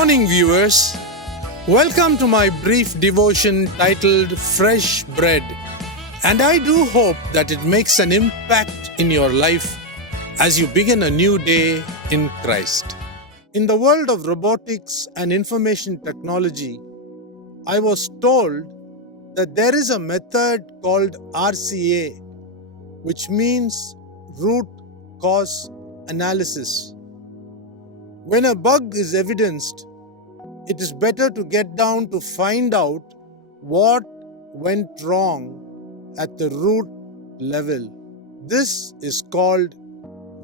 morning, viewers. Welcome to my brief devotion titled Fresh Bread. And I do hope that it makes an impact in your life as you begin a new day in Christ. In the world of robotics and information technology, I was told that there is a method called RCA, which means root cause analysis. When a bug is evidenced, it is better to get down to find out what went wrong at the root level. This is called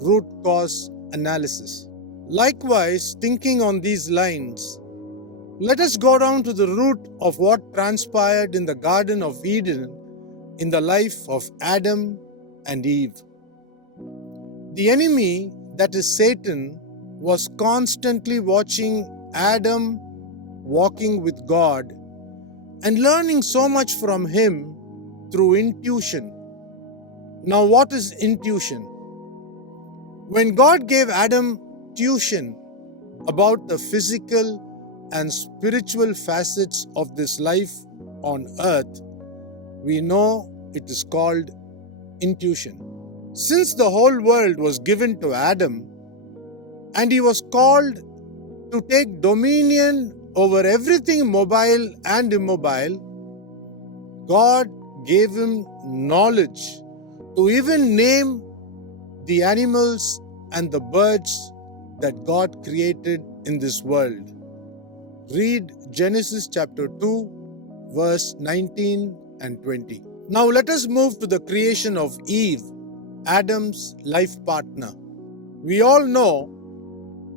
root cause analysis. Likewise, thinking on these lines, let us go down to the root of what transpired in the Garden of Eden in the life of Adam and Eve. The enemy, that is Satan, was constantly watching Adam walking with God and learning so much from him through intuition. Now, what is intuition? When God gave Adam tuition about the physical and spiritual facets of this life on earth, we know it is called intuition. Since the whole world was given to Adam, and he was called to take dominion over everything mobile and immobile, God gave him knowledge to even name the animals and the birds that God created in this world. Read Genesis chapter 2, verse 19 and 20. Now let us move to the creation of Eve, Adam's life partner. We all know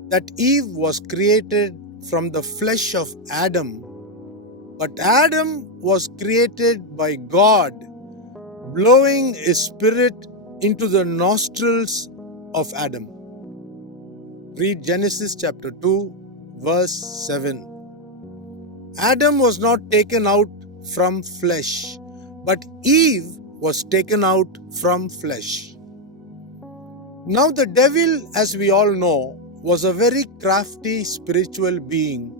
that Eve was created from the flesh of Adam, but Adam was created by God, blowing his spirit into the nostrils of Adam. Read Genesis chapter 2, verse 7. Adam was not taken out from flesh, but Eve was taken out from flesh. Now the devil, as we all know, was a very crafty spiritual being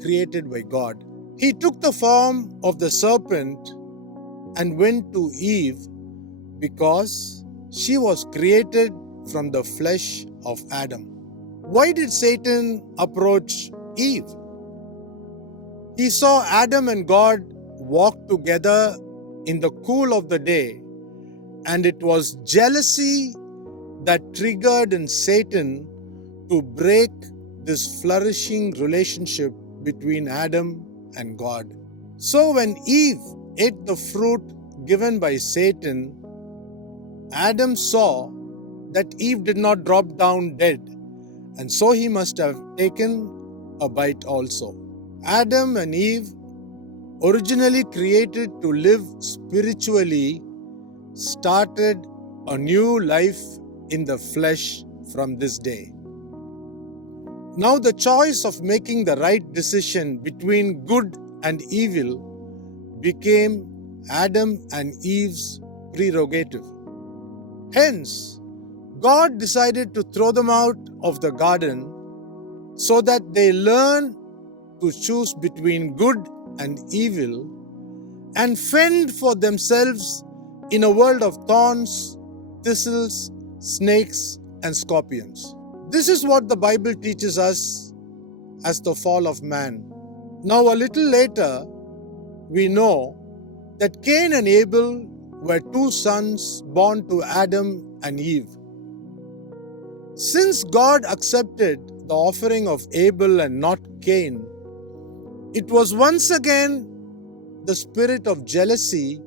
created by God. He took the form of the serpent and went to Eve because she was created from the flesh of Adam. Why did Satan approach Eve? He saw Adam and God walk together in the cool of the day, and it was jealousy that triggered in Satan to break this flourishing relationship between Adam and God. So when Eve ate the fruit given by Satan, Adam saw that Eve did not drop down dead, and so he must have taken a bite also. Adam and Eve, originally created to live spiritually, started a new life in the flesh from this day. Now the choice of making the right decision between good and evil became Adam and Eve's prerogative. Hence, God decided to throw them out of the garden so that they learn to choose between good and evil and fend for themselves in a world of thorns, thistles, snakes, and scorpions. This is what the Bible teaches us as the fall of man. Now, a little later, we know that Cain and Abel were two sons born to Adam and Eve. Since God accepted the offering of Abel and not Cain, it was once again the spirit of jealousy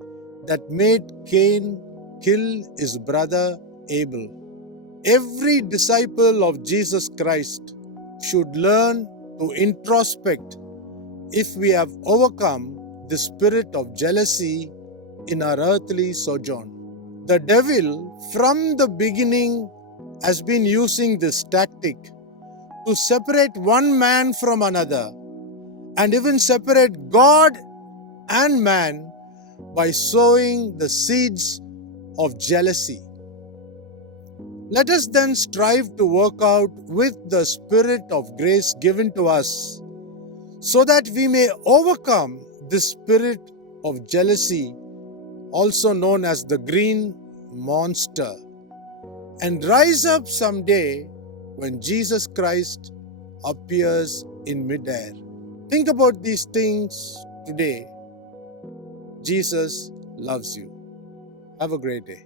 that made Cain kill his brother Abel. Every disciple of Jesus Christ should learn to introspect if we have overcome the spirit of jealousy in our earthly sojourn. The devil, from the beginning, has been using this tactic to separate one man from another and even separate God and man by sowing the seeds of jealousy. Let us then strive to work out with the spirit of grace given to us so that we may overcome the spirit of jealousy, also known as the green monster, and rise up someday when Jesus Christ appears in midair. Think about these things today. Jesus loves you. Have a great day.